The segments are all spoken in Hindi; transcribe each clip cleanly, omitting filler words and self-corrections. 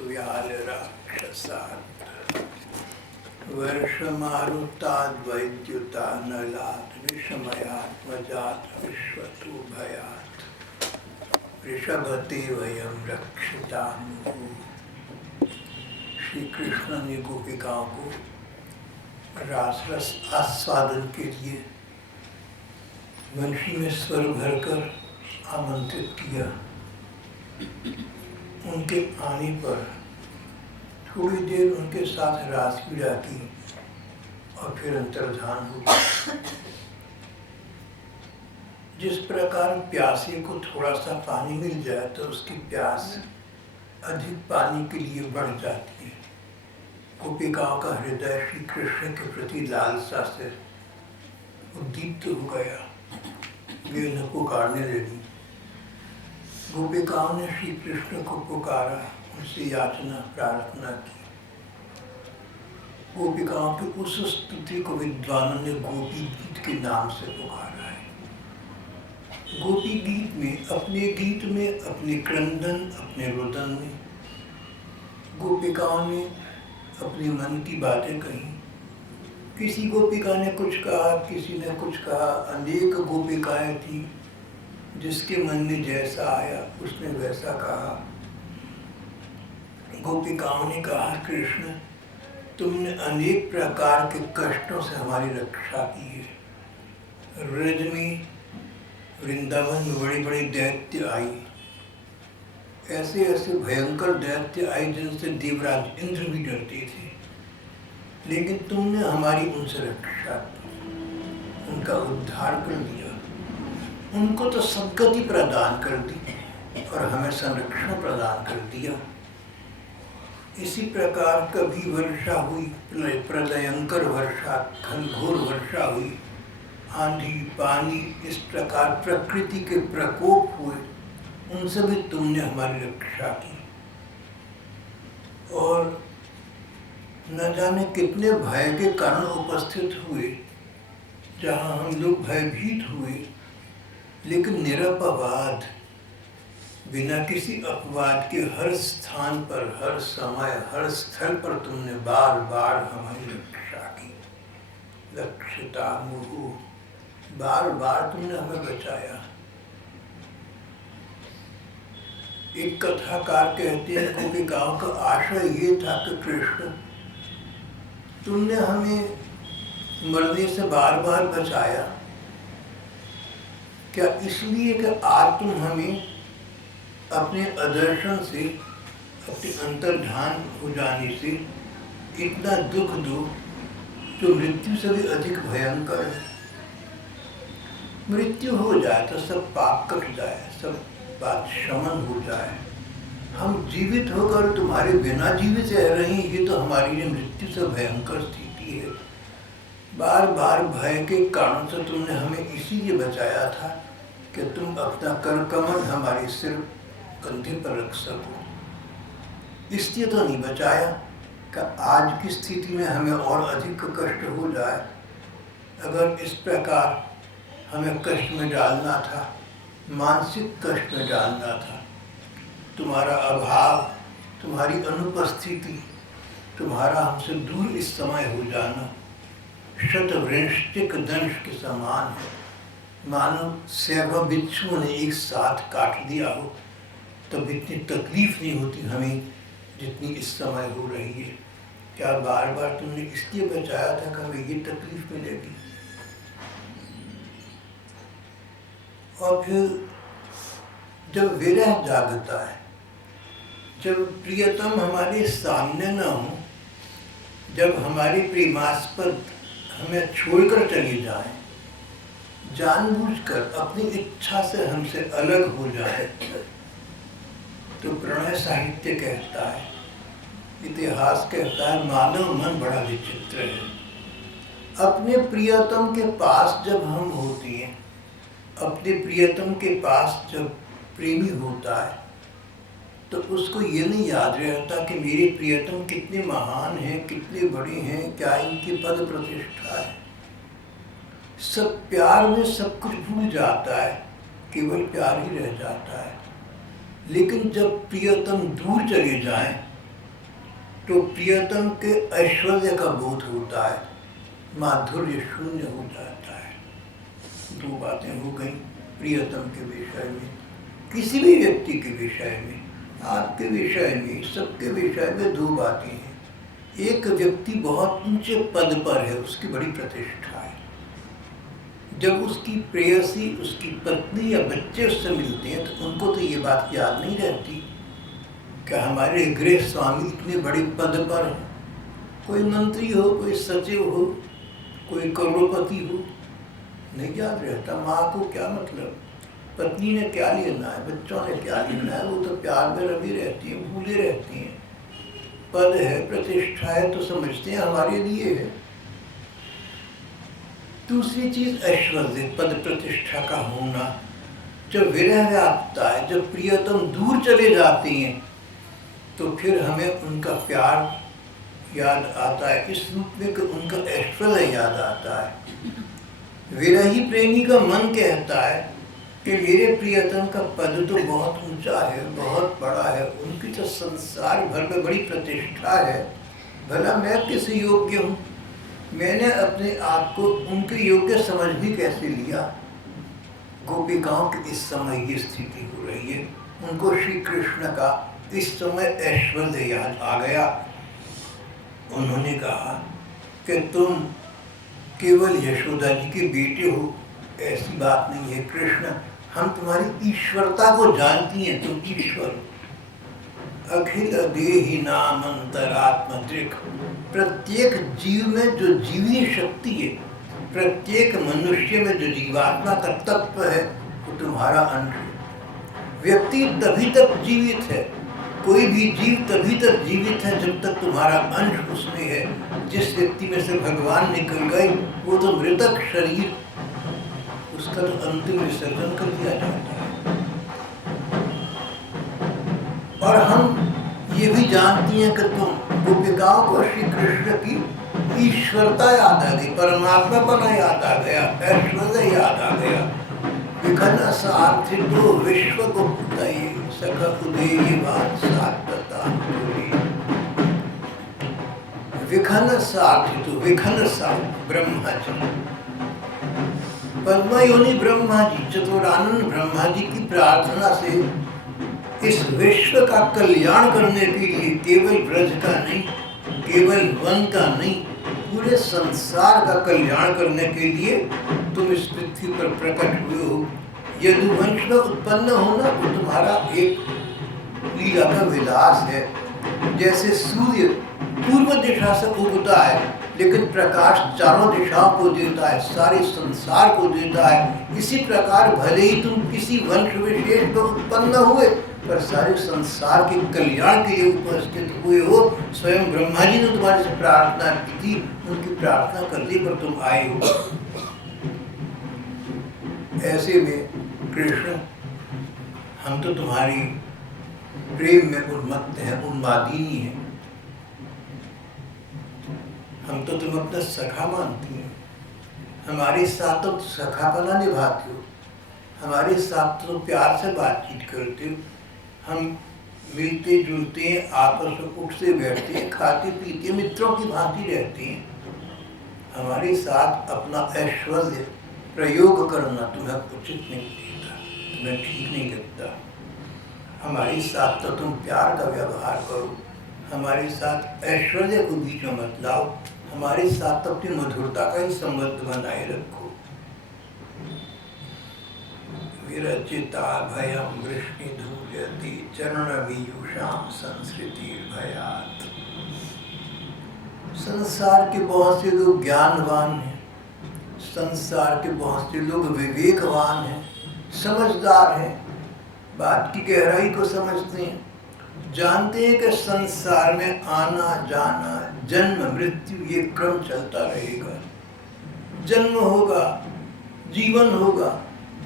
व्यालराक्षसात् वर्षमारुताद्वैद्युतानलात् विषमयात्मजात विश्वतो भयात् ऋषभते वयं रक्षितानुः। श्री कृष्ण ने गोपिकाओं को रासरस आस्वादन के लिए वंशी में स्वर भरकर आमंत्रित किया। उनके आने पर थोड़ी देर उनके साथ रासक्रीड़ा की और फिर अंतर्धान हुआ। जिस प्रकार प्यासे को थोड़ा सा पानी मिल जाए तो उसकी प्यास अधिक पानी के लिए बढ़ जाती है। गोपिकाओं का हृदय श्री कृष्ण के प्रति लालसा से उद्दीप्त हो गया। वे उन्हें पुकारने लगी। गोपिकाओं ने श्री कृष्ण को पुकारा, उनसे याचना प्रार्थना की। गोपिकाओं की उस स्तुति को विद्वानों ने गोपी गीत के नाम से पुकारा है। गोपी गीत में अपने क्रंदन, अपने रुदन में गोपिकाओं ने अपने मन की बातें कही। किसी गोपिका ने कुछ कहा, किसी ने कुछ कहा। अनेक गोपिकाएं थी, जिसके मन में जैसा आया उसने वैसा कहा। गोपिकाओं ने कहा, कृष्ण तुमने अनेक प्रकार के कष्टों से हमारी रक्षा की है। व्रज में वृंदावन में बड़े बड़े दैत्य आई, ऐसे ऐसे भयंकर दैत्य आए जिनसे देवराज इंद्र भी डरते थे, लेकिन तुमने हमारी उनसे रक्षा की, उनका उद्धार कर दिया, उनको तो सद्गति प्रदान कर दी और हमें संरक्षण प्रदान कर दिया। इसी प्रकार कभी वर्षा हुई, प्रलयंकर वर्षा, घनघोर वर्षा हुई, आंधी पानी, इस प्रकार प्रकृति के प्रकोप हुए, उनसे भी तुमने हमारी रक्षा की। और न जाने कितने भय के कारण उपस्थित हुए, जहाँ हम लोग भयभीत हुए, लेकिन निरपवाद, बिना किसी अपवाद के हर स्थान पर, हर समय, हर स्थल पर तुमने बार बार हमारी रक्षा की। रक्षितामुहु, बार बार तुमने हमें बचाया। एक कथाकार कहते हैं, गोपिकाओं का आशय ये था कि कृष्ण तुमने हमें मरने से बार बार बचाया, क्या इसलिए कि आज तुम हमें अपने अदर्शन से, अपने अंतर्धान हो जाने से इतना दुख दो जो मृत्यु से भी अधिक भयंकर है। मृत्यु हो जाए तो सब पाप कट जाए, सब बात शमन हो जाए। हम जीवित होकर तुम्हारे बिना जीवित रह रहे हैं, ये तो हमारे लिए मृत्यु से भयंकर स्थिति है। बार बार भय के कारण से तुमने हमें इसीलिए बचाया था कि तुम अपना कर कमल हमारे सिर कंधे पर रख सको। इसलिए तो नहीं बचाया कि आज की स्थिति में हमें और अधिक कष्ट हो जाए। अगर इस प्रकार हमें कष्ट में डालना था, मानसिक कष्ट में डालना था, तुम्हारा अभाव, तुम्हारी अनुपस्थिति, तुम्हारा हमसे दूर इस समय हो जाना शतवृष्टिक दंश के समान है। मानो सैकड़ों बिच्छुओं ने एक साथ काट दिया हो, तब इतनी तकलीफ नहीं होती हमें जितनी इस समय हो रही है। क्या बार बार तुमने इसलिए बचाया था कि हमें ये तकलीफ मिलेगी? और फिर जब विरह जागता है, जब प्रियतम हमारे सामने न हो, जब हमारी प्रेमास्पद हमें छोड़कर चली जाए, जानबूझकर अपनी इच्छा से हमसे अलग हो जाए, तो प्रणय साहित्य कहता है, इतिहास कहता है, मानव मन बड़ा विचित्र है। अपने प्रियतम के पास जब हम होते हैं, अपने प्रियतम के पास जब प्रेमी होता है, तो उसको ये नहीं याद रहता कि मेरे प्रियतम कितने महान हैं, कितने बड़े हैं, क्या इनकी पद प्रतिष्ठा है। सब प्यार में सब कुछ भूल जाता है, केवल प्यार ही रह जाता है। लेकिन जब प्रियतम दूर चले जाएं, तो प्रियतम के ऐश्वर्य का बोध होता है, माधुर्य शून्य हो जाता है। दो बातें हो गई प्रियतम के विषय में, किसी भी व्यक्ति के विषय में, आपके विषय में, सबके विषय में दो बातें हैं। एक व्यक्ति बहुत ऊंचे पद पर है, उसकी बड़ी प्रतिष्ठा है। जब उसकी प्रेयसी, उसकी पत्नी या बच्चे उससे मिलते हैं तो उनको तो ये बात याद नहीं रहती कि हमारे गृह स्वामी इतने बड़े पद पर हैं। कोई मंत्री हो, कोई सचिव हो, कोई करोड़पति हो, नहीं याद रहता। माँ को क्या मतलब, पत्नी ने क्या लेना है, बच्चों ने क्या लेना है, वो तो प्यार में रमी रहती है, भूले रहती हैं। पद है, प्रतिष्ठा है तो समझते हैं हमारे लिए है। दूसरी चीज ऐश्वर्य, पद प्रतिष्ठा का होना। जब विरह व्यापता है, जब प्रियतम दूर चले जाते हैं तो फिर हमें उनका प्यार याद आता है, इस रूप में कि उनका ऐश्वर्य याद आता है। विरही प्रेमी का मन कहता है कि मेरे प्रियतम का पद तो बहुत ऊंचा है, बहुत बड़ा है, उनकी तो संसार भर में बड़ी प्रतिष्ठा है, भला मैं किस योग्य हूँ। मैंने अपने आप को उनके योग्य समझ भी कैसे लिया। गोपिकाओं की इस समय ये स्थिति हो रही है, उनको श्री कृष्ण का इस समय ऐश्वर्य याद आ गया। उन्होंने कहा कि तुम केवल यशोदा जी के बेटे हो, ऐसी बात नहीं है कृष्ण, हम तुम्हारी ईश्वरता को जानती हैं, तुम ईश्वर। अखिल देहि नाम अंतरात्म दृक्, प्रत्येक जीव में जो जीवनी शक्ति है, प्रत्येक मनुष्य में जो जीवात्मा का तत्व है, वो तुम्हारा अंश है। व्यक्ति तभी तक जीवित है, कोई भी जीव तभी तक जीवित है जब तक तुम्हारा अंश उसमें है। जिस व्यक्ति में से भगवान निकल गए वो तो मृतक शरीर, उसका तो अंतिम विसर्जन कर दिया जाता है। और हम ये भी जानती हैं कि तुम गोपिकाओं को श्री कृष्ण की ईश्वरता याद आ गई, परमात्मा पना याद आ गया, ऐश्वर्य याद आ गया। विघन सार्थितो विश्व गुप्त सख उदेयवान सात्वता। विघन सार्थितो, विघन सार्थ ब्रह्मा जी, पद्मयोनि ब्रह्मा जी, चतुरानंद ब्रह्मा जी की प्रार्थना से इस विश्व का कल्याण करने के लिए, केवल ब्रज का नहीं, केवल वन का नहीं, पूरे संसार का कल्याण करने के लिए तुम इस पृथ्वी पर प्रकट हुए हो। यदुवंश में उत्पन्न होना तो तुम्हारा एक लीला का विलास है। जैसे सूर्य पूर्व दिशा से उगता है लेकिन प्रकाश चारों दिशाओं को देता है, सारे संसार को देता है। इसी प्रकार भले ही तुम किसी वंश विशेष में उत्पन्न हुए पर सारे संसार के कल्याण के लिए उपस्थित हुए हो। स्वयं ब्रह्मा जी ने तुम्हारे से प्रार्थना की थी, उनकी प्रार्थना कर दी पर तुम आए हो। ऐसे में कृष्ण, हम तो तुम्हारी प्रेम में उन्मत्त हैं, उन्मादिनी हैं। हम तो तुम अपना सखा मानती हैं, हमारे साथ तो सखापना निभाते हो, हमारे साथ तो प्यार से बातचीत करते हो। हम मिलते जुलते हैं, आपस में उठते बैठते हैं, खाते पीते, मित्रों की भांति रहते हैं। हमारे साथ अपना ऐश्वर्य प्रयोग करना तुम्हें उचित नहीं लगता, तुम्हें ठीक नहीं लगता। हमारे साथ तो तुम प्यार का व्यवहार करो, हमारे साथ ऐश्वर्य को बीच में मत लाओ, हमारे साथ तो अपनी मधुरता का ही संबंध बनाए रखो। विरचिता भयम वृष्णि धूयति चरण वियुषाम संस्कृतिर्भयात्। संसार के बहुत से लोग ज्ञानवान हैं, संसार के बहुत से लोग विवेकवान हैं, समझदार हैं, बात की गहराई को समझते हैं, जानते हैं कि संसार में आना जाना, जन्म मृत्यु ये क्रम चलता रहेगा। जन्म होगा, जीवन होगा,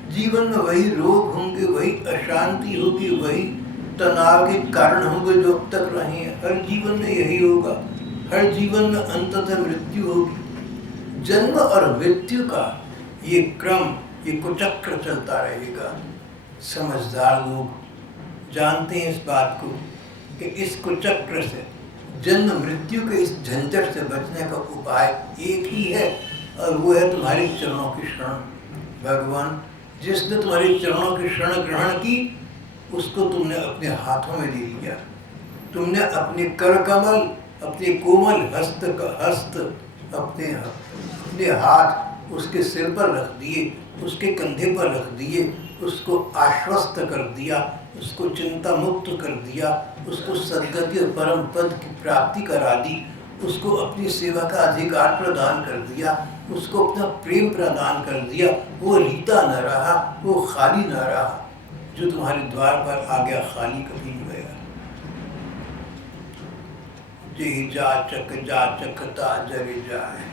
जीवन में वही रोग होंगे, वही अशांति होगी, वही तनाव के कारण होंगे जो अब तक रहे हैं। हर जीवन में यही होगा, हर जीवन में अंततः मृत्यु होगी। जन्म और मृत्यु का ये क्रम, ये कुचक्र चलता रहेगा। समझदार लोग जानते हैं इस बात को कि इस कुचक्र से जन्म मृत्यु के इस झंझट से बचने का उपाय एक ही है, और वो है तुम्हारे चरणों की शरण। भगवान, जिसने तुम्हारे चरणों की शरण ग्रहण की उसको तुमने अपने हाथों में ले लिया। तुमने अपने कर कमल, अपने कोमल हस्त अपने हाथ उसके सिर पर रख दिए, उसके कंधे पर रख दिए, उसको आश्वस्त कर दिया, उसको चिंता मुक्त कर दिया, उसको सद्गति और परम पद की प्राप्ति करा दी, उसको अपनी सेवा का अधिकार प्रदान कर दिया, उसको अपना प्रेम प्रदान कर दिया। वो रीता न रहा, वो खाली न रहा। जो तुम्हारे द्वार पर आ गया खाली कभी नहीं गया। जे जाचकता जरे जाए।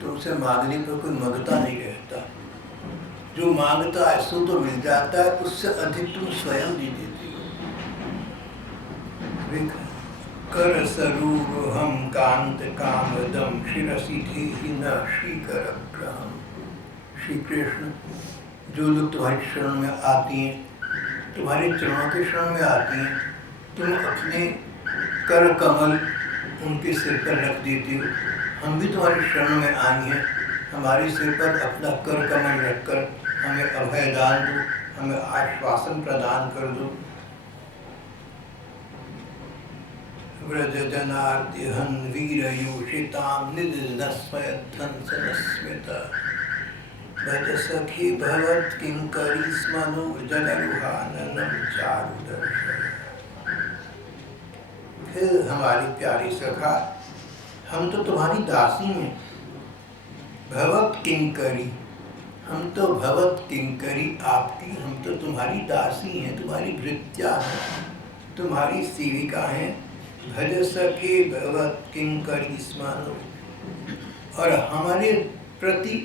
तुमसे मांगने पर कोई मंगता नहीं रहता। जो मांगता है सो तो मिल जाता है, उससे अधिक तुम स्वयं नहीं देती हो। कर सरूर हम कांत कामदम शिरसी थे न श्रीकर ग्रहम। श्री कृष्ण, जो लोग तुम्हारी शरण में आती हैं, तुम्हारे चरणों के शरण में आती हैं, तुम अपने कर कमल उनके सिर पर रख देते हो। हम भी तुम्हारी शरण में आई हैं, हमारे सिर पर अपना कर कमल रखकर हमें अभय दान दो, हमें आश्वासन प्रदान कर दो। व्रज जनार्दिहन वीर योषिताम निधनस्मयद्धन सनस्मिता। भज सखी भवत किंकरी स्मनु जलरुहाननम चारुदर्शन। फिर हमारी प्यारी सखा, हम तो तुम्हारी दासी हैं। भवत किंकरी, हम तो भवत किंकरी आपकी, हम तो तुम्हारी दासी हैं, तुम्हारी भृत्या हैं, तुम्हारी सेविका हैं। भज सखे भगवत किंकरी स्मरो। और हमारे प्रति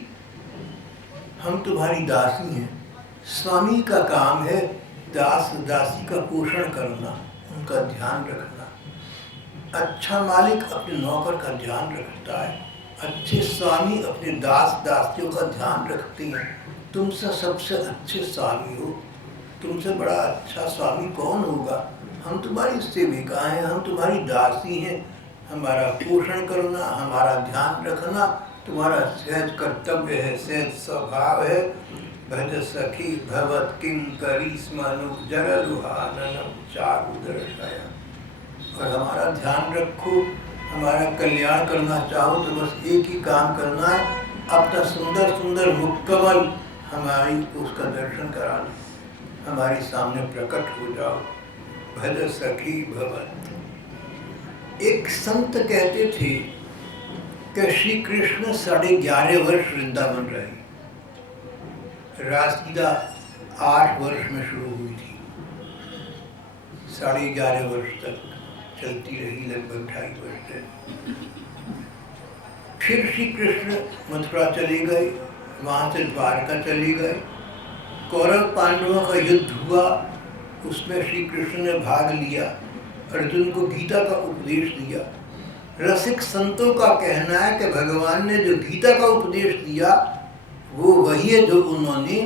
हम तुम्हारी दासी हैं। स्वामी का काम है दास दासी का पोषण करना, उनका ध्यान रखना। अच्छा मालिक अपने नौकर का ध्यान रखता है, अच्छे स्वामी अपने दास दासियों का ध्यान रखते हैं। तुम सबसे अच्छे स्वामी हो, तुमसे बड़ा अच्छा स्वामी कौन होगा। हम तुम्हारी सेविका हैं, हम तुम्हारी दासी हैं। हमारा पोषण करना, हमारा ध्यान रखना तुम्हारा सहज कर्तव्य है, सहज स्वभाव है। भज सखी भवत किंकरी स्मनु जरलुहाननम चारुदर्शया। और हमारा ध्यान रखो, हमारा कल्याण करना चाहो तो बस एक ही काम करना है, अपना सुंदर सुंदर मुक्कमल हमारी उसका दर्शन कराना, हमारे सामने प्रकट हो जाओ। भज सखी भवत। एक संत कहते थे कि श्री कृष्ण 11.5 वर्ष वृंदावन रहे। रासलीला 8 वर्ष में शुरू हुई थी, 11.5 वर्ष तक चलती रही, लगभग 2.5 वर्ष तक। फिर श्री कृष्ण मथुरा चले गए, वहां से द्वारका चले गए। कौरव पांडवों का युद्ध हुआ, उसमें श्री कृष्ण ने भाग लिया, अर्जुन को गीता का उपदेश दिया। रसिक संतों का कहना है कि भगवान ने जो गीता का उपदेश दिया वो वही है जो उन्होंने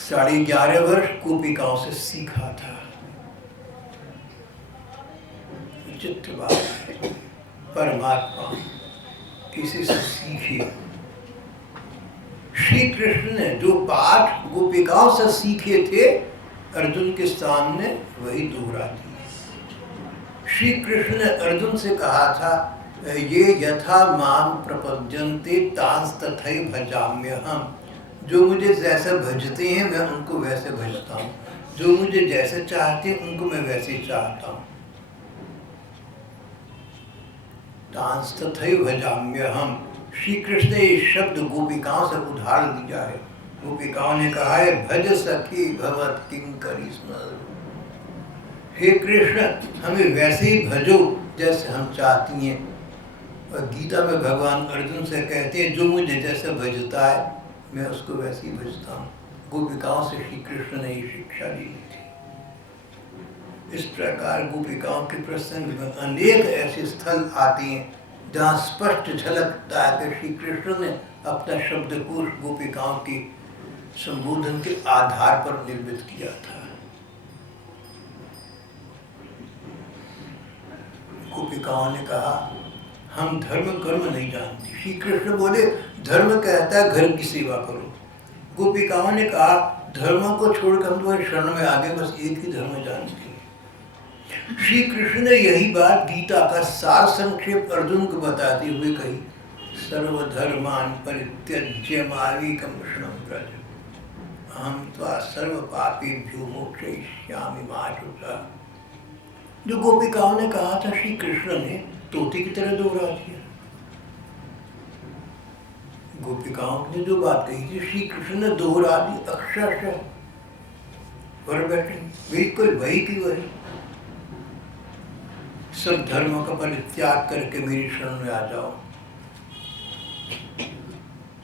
11.5 वर्ष गोपिकाओं से सीखा था। विचित्र बात है, परमात्मा किसी से सीखे। श्री कृष्ण ने जो पाठ गोपिकाओं से सीखे थे अर्जुन के सामने वही दोहरा दिए। श्री कृष्ण ने अर्जुन से कहा था, ये यथा माम प्रपद्यन्ते तांस तथैव भजाम्यहम्। जो मुझे जैसे भजते हैं मैं उनको वैसे भजता हूँ, जो मुझे जैसे चाहते हैं उनको मैं वैसे चाहता हूँ। तांस तथैव भजाम्यहम्। श्री कृष्ण ने ये शब्द गोपिकाओं से उधार दिया है। गोपिकाओं ने कहा है, भज सखी भवत किंकरी स्मरो। हे कृष्ण, हमें वैसे ही भजो जैसे हम चाहती हैं। और गीता में भगवान अर्जुन से कहते हैं, जो मुझे जैसे भजता है मैं उसको वैसे ही भजता हूँ। गोपिकाओं से श्री कृष्ण ने ये शिक्षा ली थी। इस प्रकार गोपिकाओं के प्रसंग में अनेक ऐसे स्थल आते हैं जहाँ स्पष्ट झलकता है कि श्री कृष्ण ने अपना शब्दकोश गोपिकाओं के संबोधन के आधार पर निर्मित किया था। गोपिकाओं ने कहा हम धर्म कर्म नहीं जानते। श्री कृष्ण बोले धर्म कहता है घर की सेवा करो। गोपिकाओं ने कहा धर्मों को छोड़कर हम तुम्हारे शरण में आगे बस एक ही धर्म जानते हैं। श्री कृष्ण ने यही बात गीता का सार संक्षेप अर्जुन को बताते हुए कही, सर्वधर्मान परित्यज्य मामेकं शरणं व्रज अहं त्वा सर्व पापेभ्यो मोक्षयिष्यामि मा शुचः। जो गोपिकाओं ने कहा था श्री कृष्ण ने तोते की तरह दोहरा दिया। गोपिकाओं ने जो बात कही थी श्री कृष्ण ने दोहरा दी अक्षरशः, बिल्कुल वही की वही। सब धर्मों का परित्याग करके मेरी शरण में आ जाओ।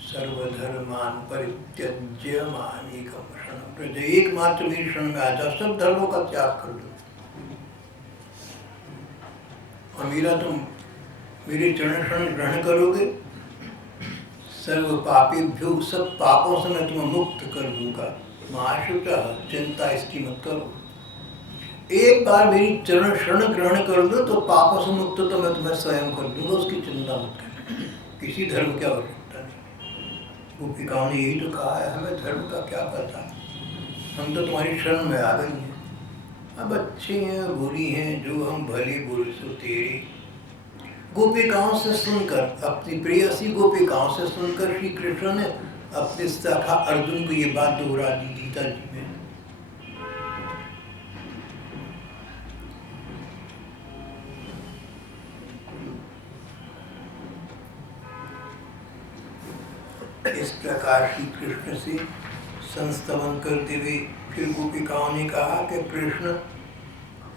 सर्वधर्मान परित्यज्य मामेकं शरणं व्रज, एकमात्र मेरी शरण में आ जाओ, सब धर्मों का त्याग कर दो और तुम मेरे चरण शरण ग्रहण करोगे। सर्व पापेभ्यो, सब पापों से मैं तुम्हें मुक्त कर दूंगा। महाशुचः, चिंता इसकी मत करो। एक बार मेरी चरण शरण ग्रहण कर दो तो पापों से मुक्त तो मैं तुम्हें स्वयं कर दूंगा, उसकी चिंता मत करो। किसी धर्म की आवश्यकता नहीं। गोपिकाओं ने यही तो कहा है, हमें धर्म का क्या पता, हम तो तुम्हारी शरण में आ गई हैं। अब अच्छे हैं बुरी हैं जो हम भले बुरे सो तेरे। गोपिकाओं से सुनकर, अपनी प्रेयसी गोपिकाओं से सुनकर श्री कृष्ण ने अपने सखा अर्जुन को ये बात दोहरा दी गीता जी में। इस प्रकार श्री कृष्ण से संस्तवन करते हुए फिर गोपिकाओं ने कहा कि कृष्ण,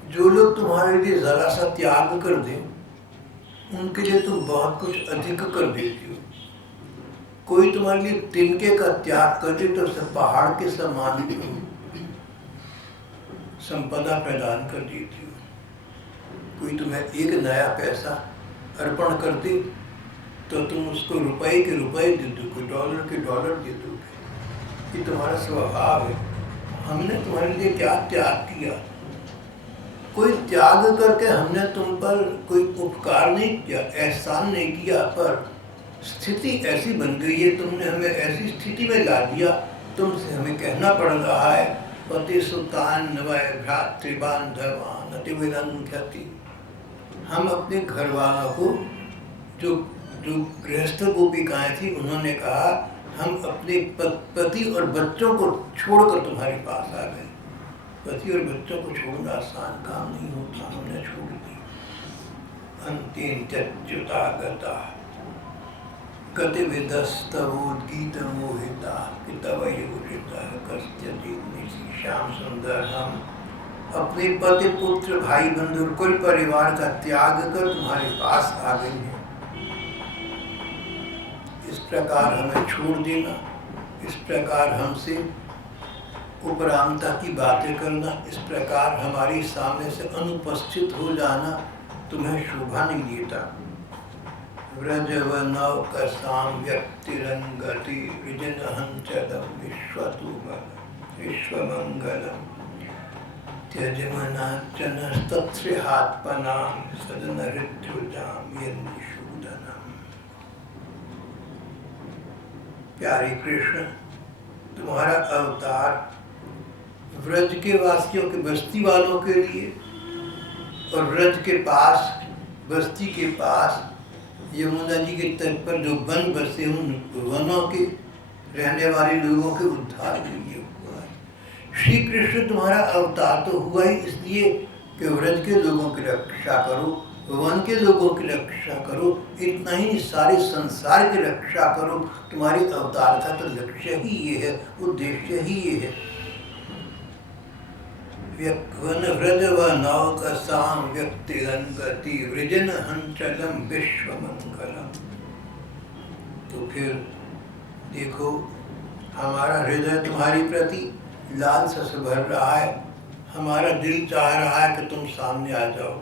जो लोग तुम्हारे लिए जरा सा त्याग कर दें उनके लिए तुम बहुत कुछ अधिक कर देती हो। कोई तुम्हारे लिए तिनके का त्याग कर दे तो उसे पहाड़ के समान संपदा प्रदान कर देती हो। कोई तुम्हें एक नया पैसा अर्पण कर दे तो तुम उसको रुपए के रुपए दे दो, कोई डॉलर के डॉलर दे दोगे। ये तुम्हारा स्वभाव है। हमने तुम्हारे लिए क्या त्याग किया? कोई त्याग करके हमने तुम पर कोई उपकार नहीं किया, एहसान नहीं किया, पर स्थिति ऐसी बन गई है, तुमने हमें ऐसी स्थिति में ला दिया, तुमसे हमें कहना पड़ रहा है पति सुल्तान नवय भ्रातृबांधवान अतिविदंख्यति। हम अपने घर वालों को, जो गृहस्थ गोपिकाएं थी, उन्होंने कहा हम अपने पति और बच्चों को छोड़कर तुम्हारे पास आ गए। पति और बच्चों को छोड़ना आसान काम नहीं होता, हमने छोड़ दी। अंतिम त्यज्युता गता गति विदस्तवोद्गीत मोहिता कितवयोषिता कस्त्यजित श्याम सुंदर। हम अपने पति पुत्र भाई बंधु कुल परिवार का त्याग कर तुम्हारे पास आ गए हैं। इस प्रकार हमें छोड़ देना, इस प्रकार हमसे उपरामता की बातें करना, इस प्रकार हमारे सामने से अनुपस्थित हो जाना तुम्हें शोभा नहीं देता। व्रजवनौ कसाम व्यक्तिरंगति विजनहंचदम विश्वमंगलम त्यजमनाचनस्तत्स्यात्मनां सदनऋत्युजाम यन्निषूदनम्। प्यारे कृष्ण, तुम्हारा अवतार व्रज के वासियों के, बस्ती वालों के लिए, और व्रज के पास, बस्ती के पास यमुना जी के तट पर जो वन बसे उन वनों के रहने वाले लोगों के उद्धार के लिए हुआ है। श्री कृष्ण तुम्हारा अवतार तो हुआ ही इसलिए कि व्रज के लोगों की रक्षा करो, वन के लोगों की रक्षा करो, इतना ही सारे संसार की रक्षा करो। तुम्हारे अवतार का तो लक्ष्य ही ये है, उद्देश्य ही ये है। व्रजवनौ कसाम व्यक्तिरंगति वृजनहंचलम विश्वमंगलम। तो फिर देखो, हमारा हृदय तुम्हारी प्रति लालसा से भर रहा है, हमारा दिल चाह रहा है कि तुम सामने आ जाओ।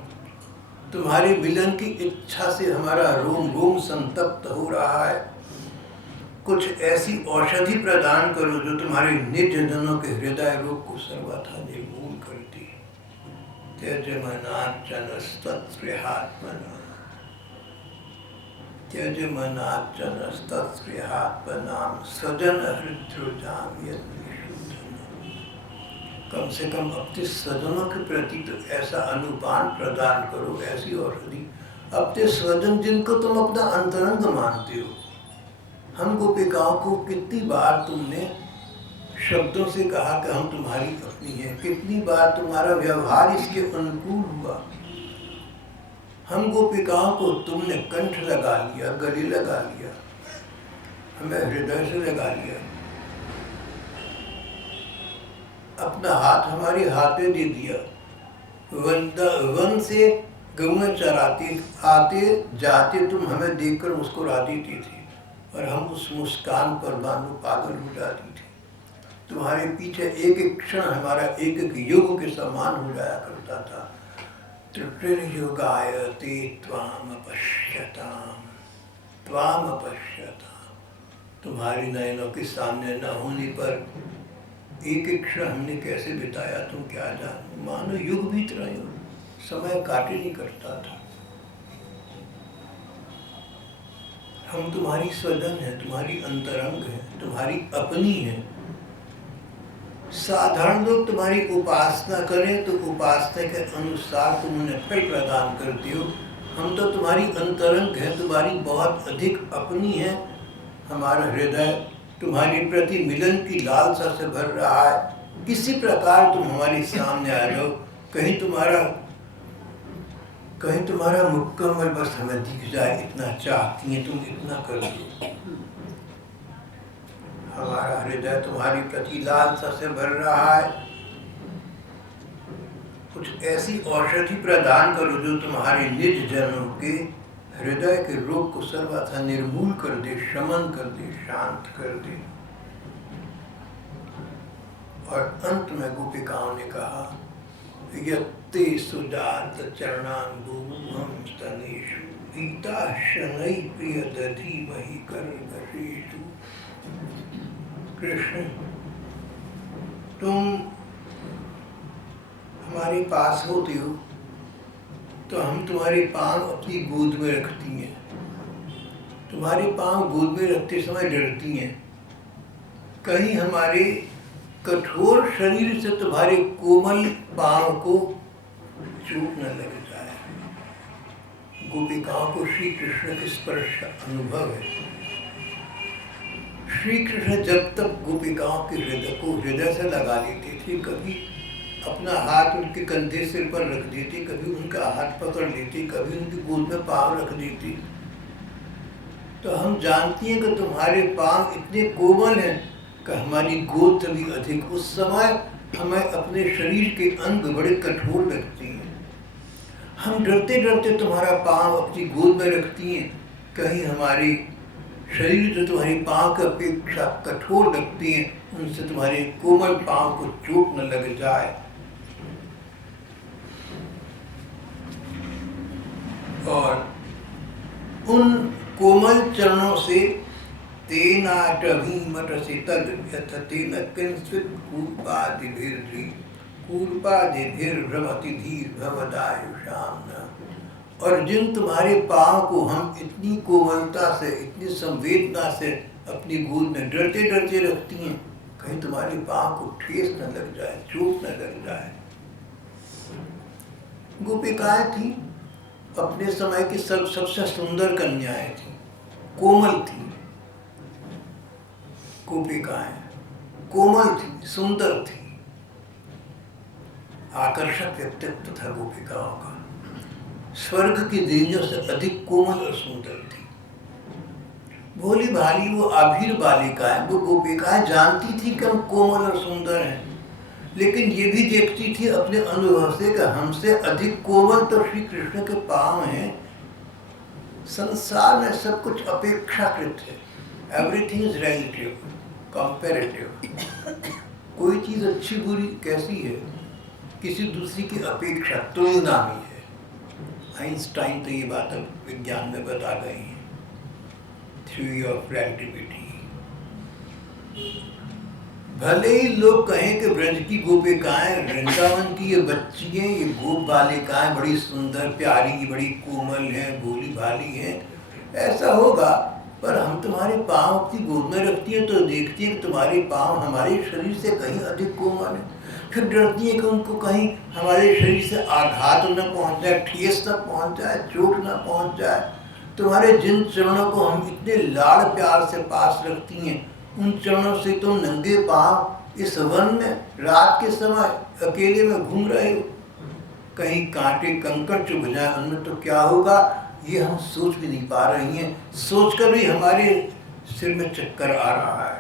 तुम्हारी मिलन की इच्छा से हमारा रोम रोम संतप्त हो रहा है। कुछ ऐसी औषधि प्रदान करो जो तुम्हारे निज जनों के हृदय रोग को सर्वथा निर्मूल करती है। त्यजमनार्चनस्तत्स्पृहात्मना त्यजमनार्चनस्तत्स्पृहात्मनां सजन हृद्रोजाम यद्विशुद्धना। कम से कम अपने स्वजनों के प्रति तो ऐसा अनुपान प्रदान करो, ऐसी औषधि। अपने स्वजन जिनको तुम अपना अंतरंग मानते हो, हम गोपिकाओं को कितनी बार तुमने शब्दों से कहा कि हम तुम्हारी अपनी हैं, कितनी बार तुम्हारा व्यवहार इसके अनुकूल हुआ। हम गोपिकाओं को तुमने कंठ लगा लिया, गले लगा लिया, हमें हृदय से लगा लिया, अपना हाथ हमारे हाथ में दे दिया। वन से गौएं चराते आते जाते तुम हमें देखकर मुस्कुरा देती थी और हम उस मुस्कान पर मानो पागल हो जाती थी। तुम्हारे पीछे एक एक क्षण हमारा एक एक युग के समान हो जाया करता था। त्रियुगाय ते त्वाम अपश्यताम, त्वाम अपश्यताम। तुम्हारी नयनों के सामने न होने पर एक एक क्षण हमने कैसे बिताया तुम क्या जानो। मानो युग बीत रहे हो, समय काटे नहीं करता था। हम तुम्हारी स्वजन है, तुम्हारी अंतरंग है, तुम्हारी अपनी है। साधारण लोग तुम्हारी उपासना करें तो उपासना के अनुसार तुम उन्हें फल प्रदान करते हो। हम तो तुम्हारी अंतरंग है, तुम्हारी बहुत अधिक अपनी है। हमारा हृदय तुम्हारे प्रति मिलन की लालसा से भर रहा है। किसी प्रकार तुम हमारे सामने आ जाओ, कहीं तुम्हारा मुकम्मल बस हमें दिख जाए, इतना चाहती हैं तुम, इतना कर दो। हमारा हृदय तुम्हारी प्रति लालसा से भर रहा है। कुछ ऐसी औषधि प्रदान करो जो तुम्हारे निज जनों के हृदय के रोग को सर्वथा निर्मूल कर दे, शमन कर दे, शांत कर दे। और अंत में गोपिकाओं ने कहा, यत्ते सुजात चरणाम्बुरुहं स्तनेषु पीता शनै प्रिय दधि मही कर्कशेषु। कृष्ण, तुम हमारे पास होते हो तो हम तुम्हारे पांव अपनी गोद में रखती हैं। तुम्हारे पांव गोद में रखते समय डरती हैं, कहीं हमारे कठोर शरीर से तुम्हारे कोमल पांव को चोट न लग जाए। गोपिकाओं को श्री कृष्ण के स्पर्श का अनुभव है। श्री कृष्ण जब तक गोपिकाओं के हृदय को हृदय से लगा लेते थे, कभी अपना हाथ उनके कंधे सिर पर रख देते, कभी उनका हाथ पकड़ लेते, कभी उनकी गोद में पांव रख देते, तो हम जानती हैं कि तुम्हारे पांव इतने कोमल हैं कि हमारी गोद तभी अधिक। उस समय हमें अपने शरीर के अंग बड़े कठोर लगते हैं। हम डरते डरते तुम्हारा पांव अपनी गोद में रखती हैं, कहीं हमारी शरीर जो तुम्हारी पांव की अपेक्षा कठोर लगती हैं, उनसे तुम्हारे कोमल पांव को चोट न लग जाए। और उन कोमल चरणों से तेनाटभीमटसि तद यथ तेन किंचित् कूर्पादिभिर्भ्रमति धीर भवदायुषां न। और जिन तुम्हारे पांव को हम इतनी कोमलता से, इतनी संवेदना से अपनी गोद में डरते डरते रखती हैं, कहीं तुम्हारे पांव को ठेस न लग जाए, चोट न लग जाए। गोपिकाएं थी, अपने समय की सबसे सुंदर कन्याएं थी, कोमल थी। गोपिकाएं कोमल थी, सुंदर थी, आकर्षक व्यक्तित्व था गोपिकाओं का। स्वर्ग की देवियों से अधिक कोमल और सुंदर थी। भोली भाली वो आभीर बालिकाएं, वो गोपिकाएं जानती थी कि हम कोमल और सुंदर हैं, लेकिन ये भी देखती थी अपने अनुभव से कि हमसे अधिक कोमल तो श्री कृष्ण के पांव हैं। संसार में सब कुछ अपेक्षाकृत है, एवरीथिंग इज रिलेटिव, कंपैरेटिव। कोई चीज अच्छी बुरी कैसी है, किसी दूसरी की अपेक्षा, तुलना में है। आइंस्टाइन तो ये बात अब विज्ञान में बता गए हैं, थ्योरी ऑफ रिलेटिविटी। भले ही लोग कहें कि ब्रज की गोपिकाएं, वृंदावन की ये बच्चियां, ये गोप बालिकाएं बड़ी सुंदर प्यारी, बड़ी कोमल हैं, भोली भाली हैं, ऐसा होगा, पर हम तुम्हारे पाँव अपनी गोद में रखती है तो देखती है कि तुम्हारे पाँव हमारे शरीर से कहीं अधिक कोमल है, फिर डरती है कि उनको कहीं हमारे शरीर से आघात न पहुंच जाए, ठेस न पहुंच जाए, चोट न पहुंच जाए। तुम्हारे जिन चरणों को हम इतने लाड़ प्यार से पास रखती हैं, उन चरणों से तुम नंगे पांव इस वन में रात के समय अकेले में घूम रहे हो, कहीं कांटे कंकड़ चुभ जाए उनमें तो क्या होगा, ये हम सोच भी नहीं पा रही हैं। सोचकर भी हमारे सिर में चक्कर आ रहा है।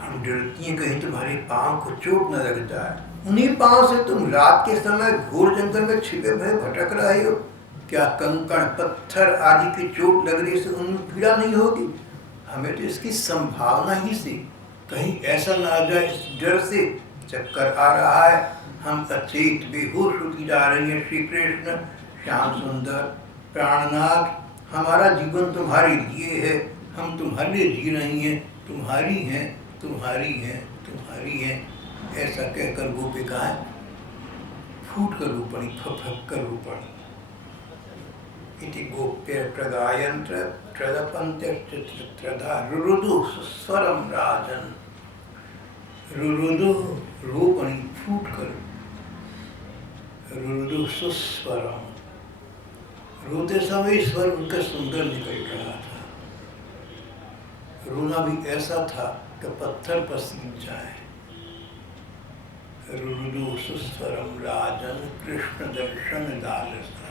हम डरती हैं कहीं तुम्हारे पांव को चोट न लग जाए। उन्हीं पांव से तुम रात के समय घोर जंगल में छिपे भय भटक रहे हो, क्या कंकड़ पत्थर आदि की चोट लगने से उनमें पीड़ा नहीं होगी? हमें तो इसकी संभावना ही से कहीं ऐसा ना आ जाए, इस डर से चक्कर आ रहा है, हम अचेत बेहोश होती जा रही हैं। श्री कृष्ण श्याम सुंदर प्राणनाथ, हमारा जीवन तुम्हारे लिए है, हम तुम्हारे लिए जी रही हैं, तुम्हारी हैं, तुम्हारी हैं, तुम्हारी हैं, ऐसा कहकर गोपिकाएं फूट कर रो पड़ी, फक कर रो पड़ी। इति गोप्य प्रगायंत्र प्रदपंत्यधा रुरुदु स्वरम राजन, रुरुदु रो पड़ी फूट कर, रुरुदु सुस्वरम, रोते समय स्वर उनका सुंदर निकल रहा था। रोना भी ऐसा था कि पत्थर पर सींच जाए। रुरुदु सुस्वरम राजन कृष्ण दर्शन दालसा,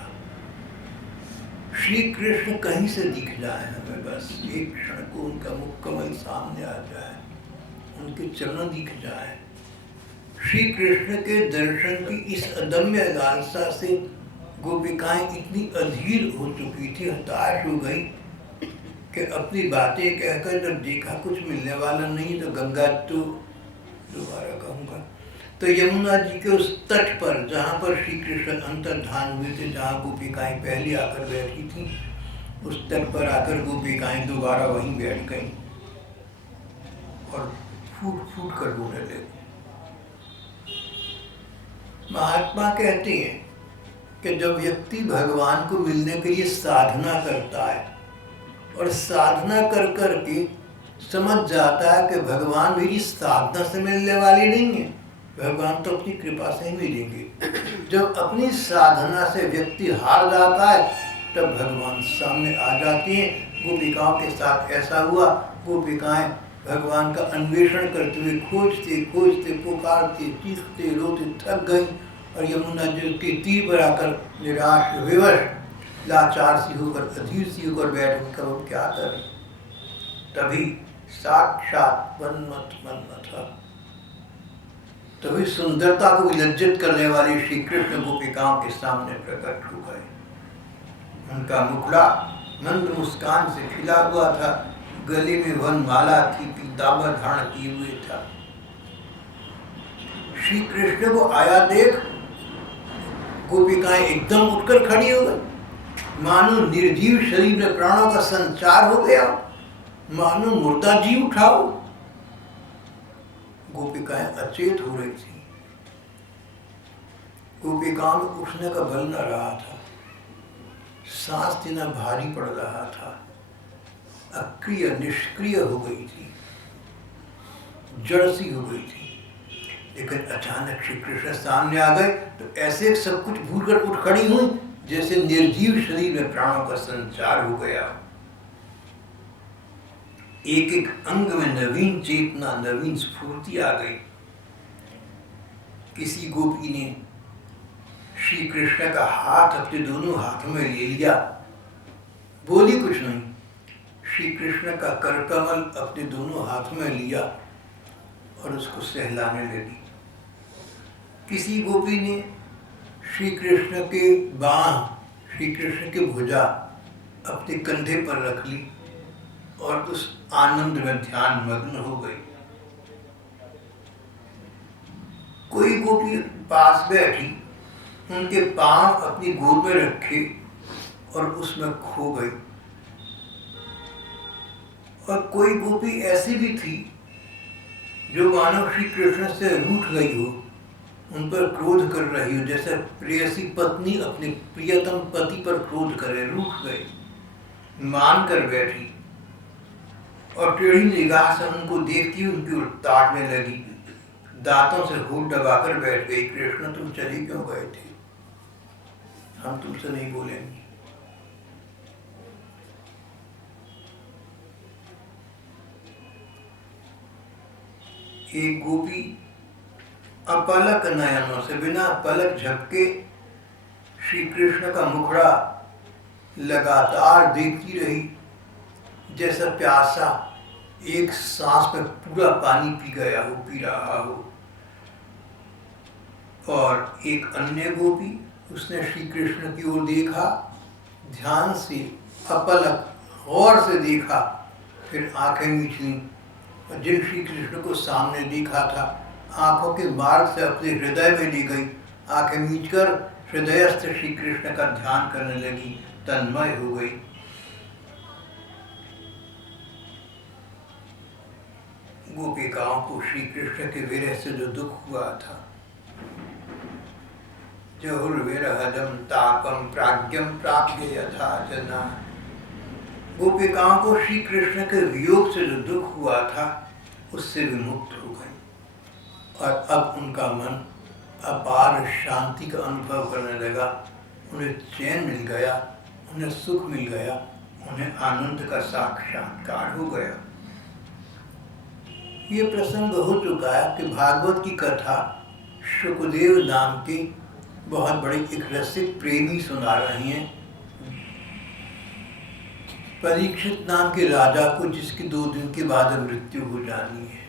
श्री कृष्ण कहीं से दिख जाए हमें, बस एक क्षण को उनका मुख कमल सामने आ जाए, उनके चरण दिख जाए। श्री कृष्ण के दर्शन की इस अदम्य लालसा से गोपिकाएं इतनी अधीर हो चुकी थी, हताश हो गई कि अपनी बातें कहकर जब देखा कुछ मिलने वाला नहीं तो गंगा तो दोबारा कहूँगा, तो यमुना जी के उस तट पर जहाँ पर श्री कृष्ण अंतर्धान हुए थे, जहाँ गोपिकाएं पहले आकर बैठी थी, उस तट पर आकर गोपिकाएं दोबारा वहीं बैठ गईं और फूट फूट कर रोने लगी। महात्मा कहते हैं कि जब व्यक्ति भगवान को मिलने के लिए साधना करता है और साधना कर कर के समझ जाता है कि भगवान मेरी साधना से मिलने वाले नहीं है, भगवान तो अपनी कृपा से ही मिलेंगे। जब अपनी साधना से व्यक्ति हार जाता है तब भगवान सामने आ जाते हैं। गोपिकाओं के साथ ऐसा हुआ, गोपिकाएं भगवान का अन्वेषण करते हुए खोजते खोजते पुकारते चीखते रोते थक गई और यमुना जी के तीर पर आकर निराश विवश लाचार सी होकर अधीर सी होकर बैठ कर वो क्या करें। तभी साक्षात मन्मथ, तभी सुंदरता को विलज्जित करने वाले श्री कृष्ण गोपिकाओं के सामने प्रकट हो गए। उनका मुखड़ा मंद मुस्कान से खिला हुआ था, गले में वनमाला थी, पीतांबर धारण किए हुए था। श्री कृष्ण को आया देख गोपिकाएं एकदम उठकर खड़ी हो गई, मानो निर्जीव शरीर में प्राणों का संचार हो गया, मानो मुर्दा जी उठाओ। गोपिकाएं अचेत हो रही थी, गोपिकाओं में उठने का बल न रहा था, सांस देना भारी पड़ रहा था, अक्रिय निष्क्रिय हो गई थी, जड़ सी हो गई थी। लेकिन अचानक श्री कृष्ण सामने आ गए तो ऐसे सब कुछ भूलकर उठ खड़ी हुई जैसे निर्जीव शरीर में प्राणों का संचार हो गया। एक एक अंग में नवीन चेतना, नवीन स्फूर्ति आ गई। किसी गोपी ने श्री कृष्ण का हाथ अपने दोनों हाथों में ले लिया, बोली कुछ नहीं, श्री कृष्ण का करकमल अपने दोनों हाथों में लिया और उसको सहलाने लगी। किसी गोपी ने श्री कृष्ण के बाँह, श्री कृष्ण के भुजा अपने कंधे पर रख ली और उस आनंद में ध्यान मग्न हो गई। कोई गोपी पास बैठी, उनके पांव अपनी गोद में रखे और उसमें खो गई। और कोई गोपी ऐसी भी थी जो मानव श्री कृष्ण से रूठ गई हो, उन पर क्रोध कर रही हो, जैसे प्रेयसी पत्नी अपने प्रियतम पति पर क्रोध करे, रूठ गई, मान कर बैठी और टेढ़ी निगाह से उनको देखती उनकी ओर ताकने लगी, दांतों से होठ दबाकर बैठ गई। कृष्ण तुम चले क्यों गए थे? हम तुमसे नहीं बोलेंगे। एक गोपी अपलक नयनों से बिना पलक झपके श्री कृष्ण का मुखड़ा लगातार देखती रही, जैसा प्यासा एक सांस में पूरा पानी पी गया हो, पी रहा हो। और एक अन्य गोपी, उसने श्री कृष्ण की ओर देखा, ध्यान से अपलक गौर से देखा, फिर आंखें मीच लीं और जिन श्री कृष्ण को सामने देखा था आंखों के मार्ग से अपने हृदय में ले गई, आंखें मीचकर हृदयस्थ श्री कृष्ण का ध्यान करने लगी, तन्मय हो गई। गोपिकाओं को श्री कृष्ण के विरह से जो दुख हुआ था, जहुर्विरहदम तापम प्राज्ञम प्राप्य यथा जना, गोपिकाओं को श्री कृष्ण के वियोग से जो दुख हुआ था उससे विमुक्त हो गए और अब उनका मन अपार शांति का अनुभव करने लगा। उन्हें चैन मिल गया, उन्हें सुख मिल गया, उन्हें आनंद का साक्षात्कार हो गया। ये प्रसंग हो चुका है कि भागवत की कथा शुकदेव नाम के बहुत बड़े एक रसिक प्रेमी सुना रही हैं परीक्षित नाम के राजा को, जिसकी 2 दिन के बाद मृत्यु हो जानी है।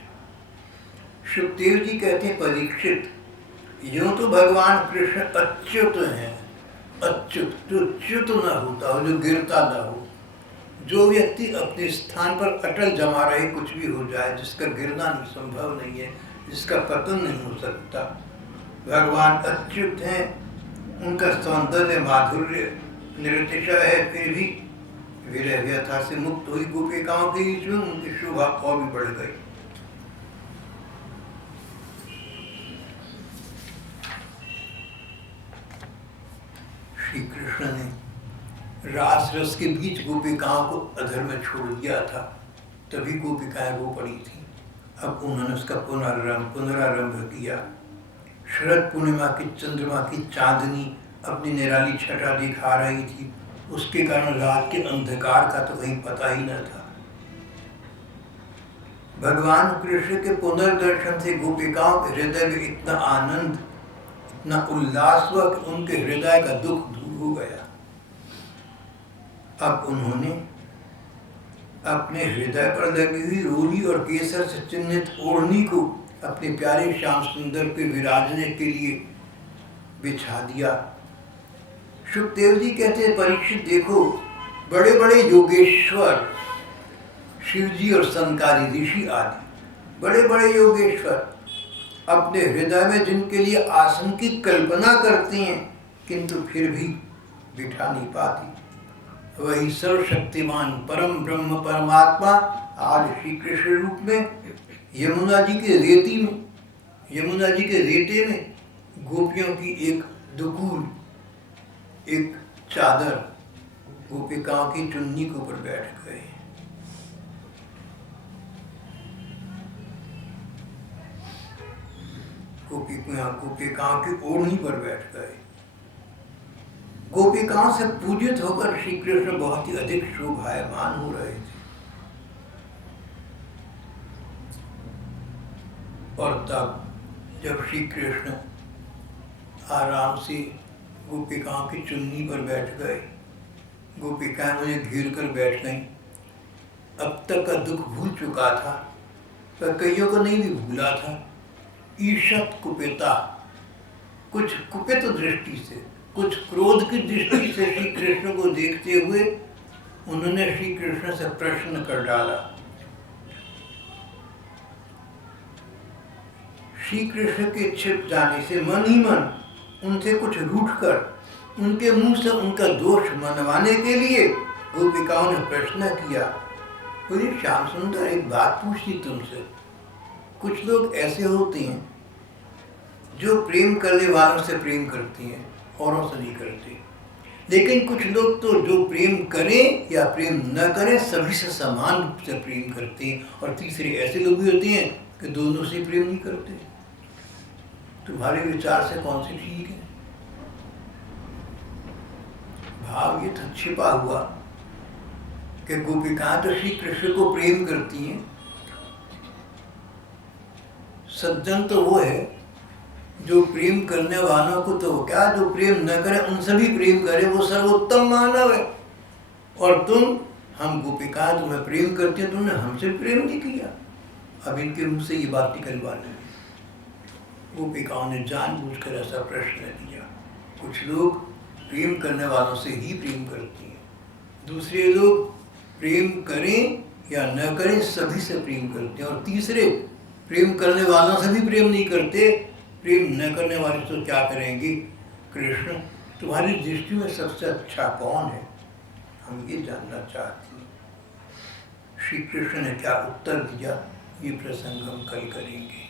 शुकदेव जी कहते हैं, परीक्षित, यूं तो भगवान कृष्ण अच्युत हैं, अच्युत जो च्युत न होता हो, जो गिरता न हो, जो व्यक्ति अपने स्थान पर अटल जमा रहे, कुछ भी हो जाए, जिसका गिरना नहीं संभव नहीं है, जिसका पतन नहीं हो सकता, भगवान अच्युत हैं। उनका सौंदर्य माधुर्य निरतिशय है, फिर भी विरह व्यथा से मुक्त हुई गोपिकाओं के बीच में उनकी शोभा और भी बढ़ गई। श्री कृष्ण ने रास रस के बीच गोपिकाओं को अधर में छोड़ दिया था, तभी गोपिकाएं रो पड़ी थी। अब उन्होंने उसका पुनरारंभ किया। शरद पूर्णिमा की चंद्रमा की चांदनी अपनी निराली छटा दिखा रही थी, उसके कारण रात के अंधकार का तो कहीं पता ही न था। भगवान कृष्ण के पुनर्दर्शन से गोपिकाओं के हृदय में इतना आनंद, इतना उल्लास हुआ कि उनके हृदय का दुख दूर हो गया। अब उन्होंने अपने हृदय पर लगी हुई रोली और केसर से चिन्हित ओढ़नी को अपने प्यारे श्याम सुंदर पे विराजने के लिए बिछा दिया। शुकदेव जी कहते हैं, परीक्षित देखो, बड़े बड़े योगेश्वर, शिव जी और सनकादि ऋषि आदि बड़े बड़े योगेश्वर अपने हृदय में जिनके लिए आसन की कल्पना करते हैं, किंतु फिर भी बिठा नहीं पाती, वही सर्वशक्तिमान परम ब्रह्म परमात्मा आज श्री कृष्ण रूप में यमुना जी के रेती में, यमुना जी के रेते में गोपियों की एक दुकूल, एक चादर गोपिकाओं की चुन्नी के ऊपर बैठ गए। गोपिकाओं की ओढ़नी पर बैठ गए। गोपिकाओं से पूजित होकर श्री कृष्ण बहुत ही अधिक शोभायमान हो रहे थे। और तब जब श्री कृष्ण आराम से गोपिकाओं की चुन्नी पर बैठ गए, गोपिकाएं उन्हें घेर कर बैठ गईं। अब तक का दुख भूल चुका था, पर कईयों को नहीं भी भूला था। ईषत कुपिता, कुछ कुपित दृष्टि से, कुछ क्रोध की दृष्टि से श्री कृष्ण को देखते हुए उन्होंने श्री कृष्ण से प्रश्न कर डाला। श्री कृष्ण के छिप जाने से मन ही मन उनसे कुछ रूठकर उनके मुंह से उनका दोष मनवाने के लिए गोपिकाओं ने प्रश्न किया, बोले श्याम सुंदर, एक बात पूछती तुमसे। कुछ लोग ऐसे होते हैं जो प्रेम करने वालों से प्रेम करती हैं, औरों से नहीं करते। लेकिन कुछ लोग तो जो प्रेम करें या प्रेम न करें सभी से समान रूप से प्रेम करते हैं। और तीसरे ऐसे लोग भी होते हैं कि दोनों से प्रेम नहीं करते। तुम्हारे विचार से कौन सी ठीक है? भाव ये था छिपा हुआ कि गोपिकाएं तो श्री कृष्ण को प्रेम करती हैं। सज्जन तो वो है जो प्रेम करने वालों को तो क्या, जो प्रेम न करे उनसे भी प्रेम करे, वो सर्वोत्तम मानव है। और तुम, हम गोपिकाएं तुम्हें प्रेम करती हैं, तुमने हमसे प्रेम नहीं किया। अब इनके मुंह से ये बात निकलवा लेंगे। गोपिकाओं ने जानबूझकर ऐसा प्रश्न दिया। कुछ लोग प्रेम करने वालों से ही प्रेम करती हैं, दूसरे लोग प्रेम करें या न करें सभी से प्रेम करते हैं, और तीसरे प्रेम करने वालों से भी प्रेम नहीं करते। प्रेम न करने वाले तो क्या करेंगे? कृष्ण, तुम्हारी दृष्टि में सबसे अच्छा कौन है? हम ये जानना चाहते हैं। श्री कृष्ण ने क्या उत्तर दिया, ये प्रसंग हम कल करेंगे।